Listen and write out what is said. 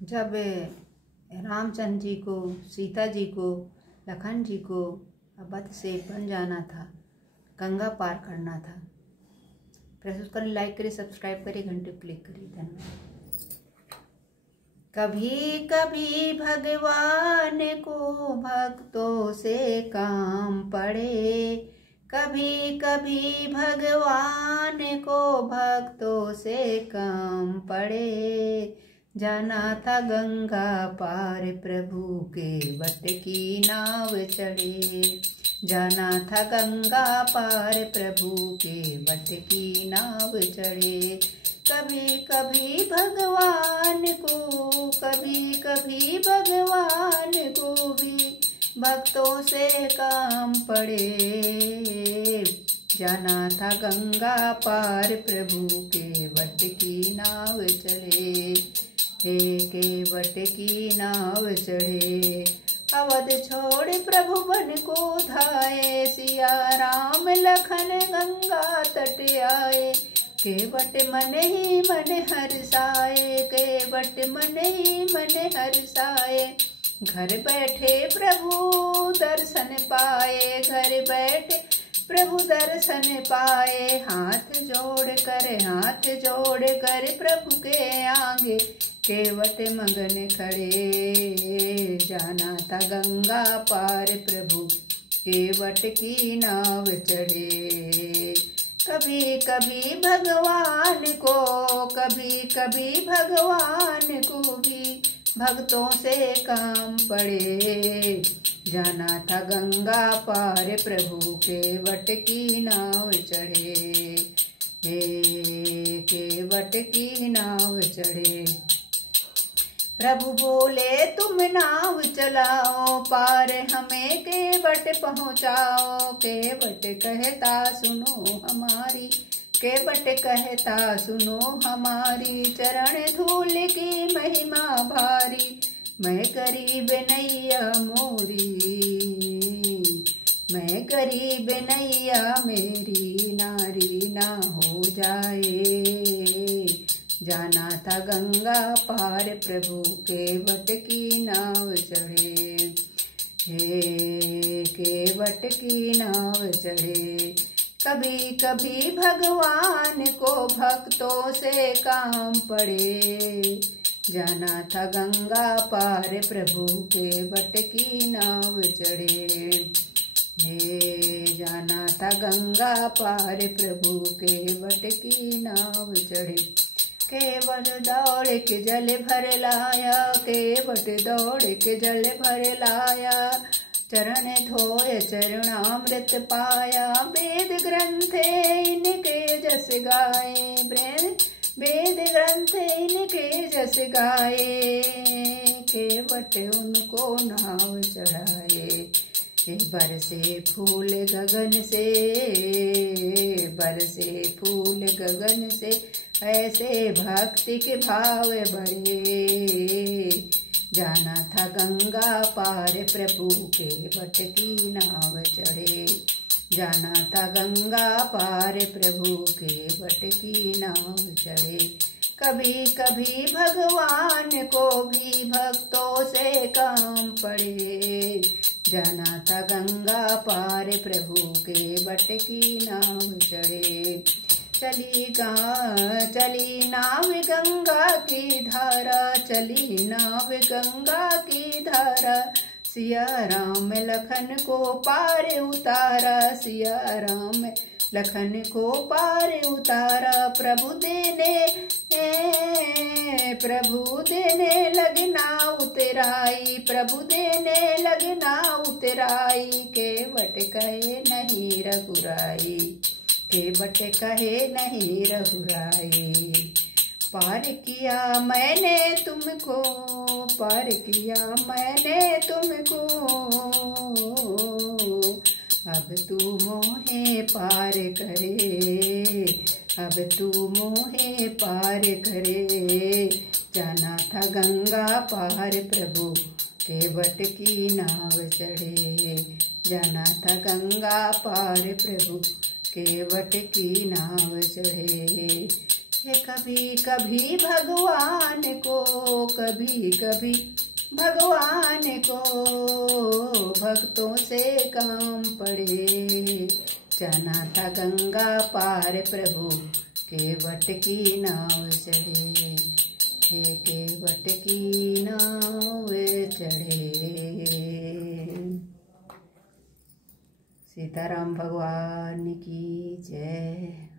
जब रामचंद्र जी को, सीता जी को, लखन जी को वध से बन जाना था, गंगा पार करना था। प्रस्तुत करें, लाइक करें, सब्सक्राइब करें, घंटे को क्लिक करें। धन्यवाद। कभी कभी भगवान को भक्तों से काम पड़े, कभी कभी भगवान को भक्तों से काम पड़े। जाना था गंगा पार प्रभु के वट की नाव चढ़े, जाना था गंगा पार प्रभु के वट की नाव चढ़े। कभी कभी भगवान को, कभी कभी भगवान को भी भक्तों से काम पड़े। जाना था गंगा पार प्रभु के वट की नाव चढ़े, हे के वट की नाव चढ़े। अवध छोड़ प्रभु बन को धाये, सिया राम लखन गंगा तट आए। केवट मन ही मन हर्षाए, केवट मन ही मन हर्षाए। घर बैठे प्रभु दर्शन पाए, घर बैठे प्रभु दर्शन पाए। हाथ जोड़ कर प्रभु के आगे केवट मगन खड़े। जाना था गंगा पार प्रभु केवट की नाव चढ़े। कभी कभी भगवान को, कभी कभी भगवान को भी भक्तों से काम पड़े। जाना था गंगा पार प्रभु के वट की नाव चढ़े, हे के वट की नाव चढ़े। प्रभु बोले तुम नाव चलाओ, पार हमें केवट पहुँचाओ। केवट कहता सुनो हमारी, केवट कहता सुनो हमारी। चरण धूल की महिमा भारी, मैं गरीब नैया मोरी, मैं गरीब नैया मेरी नारी ना हो जाए। जाना था गंगा पार प्रभु के वट की नाव चढ़े, हे के वट की नाव चढ़े। कभी कभी भगवान को भक्तों से काम पड़े। जाना था गंगा पार प्रभु के वट की नाव चढ़े, हे जाना था गंगा पार प्रभु के वट की नाव चढ़े। केवट दौड़ के जल भर लाया, केवट दौड़ के जल भर लाया। चरण धोए चरणामृत पाया, वेद ग्रंथ इनके जस गाए। वेद ग्रंथ इनके जस गाए, केवट उनको नाव चढ़ाए। बरसे फूल गगन से, बरसे फूल गगन से, ऐसे भक्ति के भाव बढ़े। जाना था गंगा पार प्रभु के वट की नाव चढ़े, जाना था गंगा पार प्रभु के वट की नाव चढ़े। कभी कभी भगवान को भी भक्तों से काम पड़े। जाना था गंगा पार प्रभु के वट की नाव चढ़े। चली नाव गंगा की धारा, चली नाव गंगा की धारा। सिया राम लखन को पार उतारा, सिया राम लखन को पार उतारा। प्रभु देने लगना उतराई, प्रभु देने लगना उतराई। केवट कहे नहीं रघुराई, केवट कहे नहीं रघुराई। पार किया मैंने तुमको, पार किया मैंने तुमको। अब तू मोहे पार करे, अब तू मोहे पार करे। जाना था गंगा पार प्रभु के वट की नाव चढ़े, जाना था गंगा पार प्रभु के वट की नाव चढ़े। ये कभी कभी भगवान को, कभी कभी भगवान को भक्तों से काम पड़े। जाना था गंगा पार प्रभु के वट की नाव चढ़े, हे के वट की नाव चढ़े। सीताराम भगवान की जय।